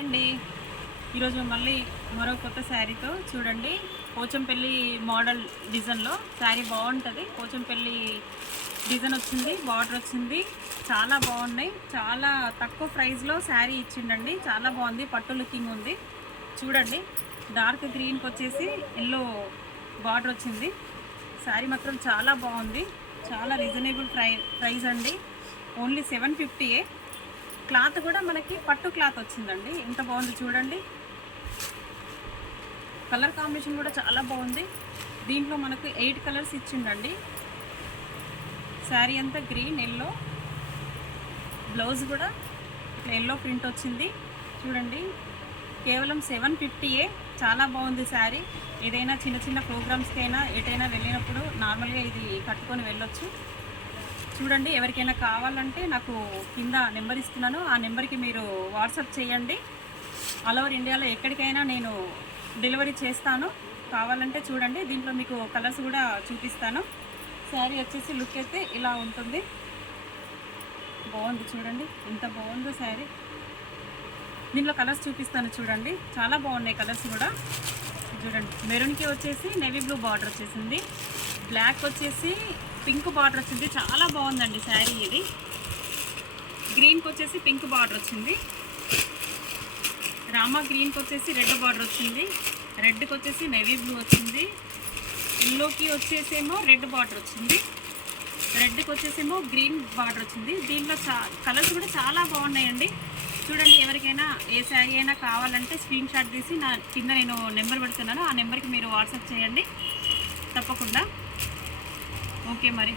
అండి. ఈరోజు మళ్ళీ మరో కొత్త శారీతో చూడండి. పోచంపల్లి మోడల్ డిజైన్లో శారీ బాగుంటుంది. పోచంపల్లి డిజైన్ వచ్చింది, బార్డర్ వచ్చింది, చాలా బాగున్నాయి. చాలా తక్కువ ప్రైస్లో శారీ ఇచ్చిండండి. చాలా బాగుంది, పట్టు లుకింగ్ ఉంది. చూడండి, డార్క్ గ్రీన్కి వచ్చేసి ఎల్లో బార్డర్ వచ్చింది. శారీ మాత్రం చాలా బాగుంది. చాలా రీజనబుల్ ప్రైస్ అండి. ఓన్లీ 750. క్లాత్ కూడా మనకి పట్టు క్లాత్ వచ్చిందండి. ఎంత బాగుంది చూడండి. కలర్ కాంబినేషన్ కూడా చాలా బాగుంది. దీంట్లో మనకు 8 కలర్స్ ఇచ్చిండండి. శారీ అంతా గ్రీన్ ఎల్లో, బ్లౌజ్ కూడా ఇట్లా ఎల్లో ప్రింట్ వచ్చింది. చూడండి, కేవలం 750. చాలా బాగుంది శారీ. ఏదైనా చిన్న చిన్న ప్రోగ్రామ్స్కైనా ఎటైనా వెళ్ళినప్పుడు నార్మల్గా ఇది కట్టుకొని వెళ్ళొచ్చు. చూడండి, ఎవరికైనా కావాలంటే నాకు కింద నెంబర్ ఇస్తున్నాను. ఆ నెంబర్కి మీరు వాట్సాప్ చేయండి. ఆల్ ఓవర్ ఇండియాలో ఎక్కడికైనా నేను డెలివరీ చేస్తాను. కావాలంటే చూడండి, దీంట్లో మీకు కలర్స్ కూడా చూపిస్తాను. శారీ వచ్చేసి లుక్ అయితే ఇలా ఉంటుంది. బాగుంది చూడండి, ఎంత బాగుందో శారీ. దీంట్లో కలర్స్ చూపిస్తాను చూడండి. చాలా బాగున్నాయి కలర్స్ కూడా. చూడండి, మెరూన్కి వచ్చేసి నేవీ బ్లూ బార్డర్ వచ్చేసింది, బ్లాక్ వచ్చేసి పింక్ బార్డర్ వచ్చింది. చాలా బాగుందండి శారీ. ఇది గ్రీన్కి వచ్చేసి పింక్ బార్డర్ వచ్చింది, రామా గ్రీన్కి వచ్చేసి రెడ్ బార్డర్ వచ్చింది, రెడ్కి వచ్చేసి నేవీ బ్లూ వచ్చింది, ఎల్లోకి వచ్చేసేమో రెడ్ బార్డర్ వచ్చింది, రెడ్కి వచ్చేసేమో గ్రీన్ బార్డర్ వచ్చింది. దీంట్లో కలర్స్ కూడా చాలా బాగున్నాయండి. చూడండి, ఎవరికైనా ఏ శారీ అయినా కావాలంటే స్క్రీన్ షాట్ తీసి నా కింద నేను నెంబర్ పెడుతున్నాను. ఆ నెంబర్కి మీరు వాట్సాప్ చేయండి తప్పకుండా. ఓకే మరి.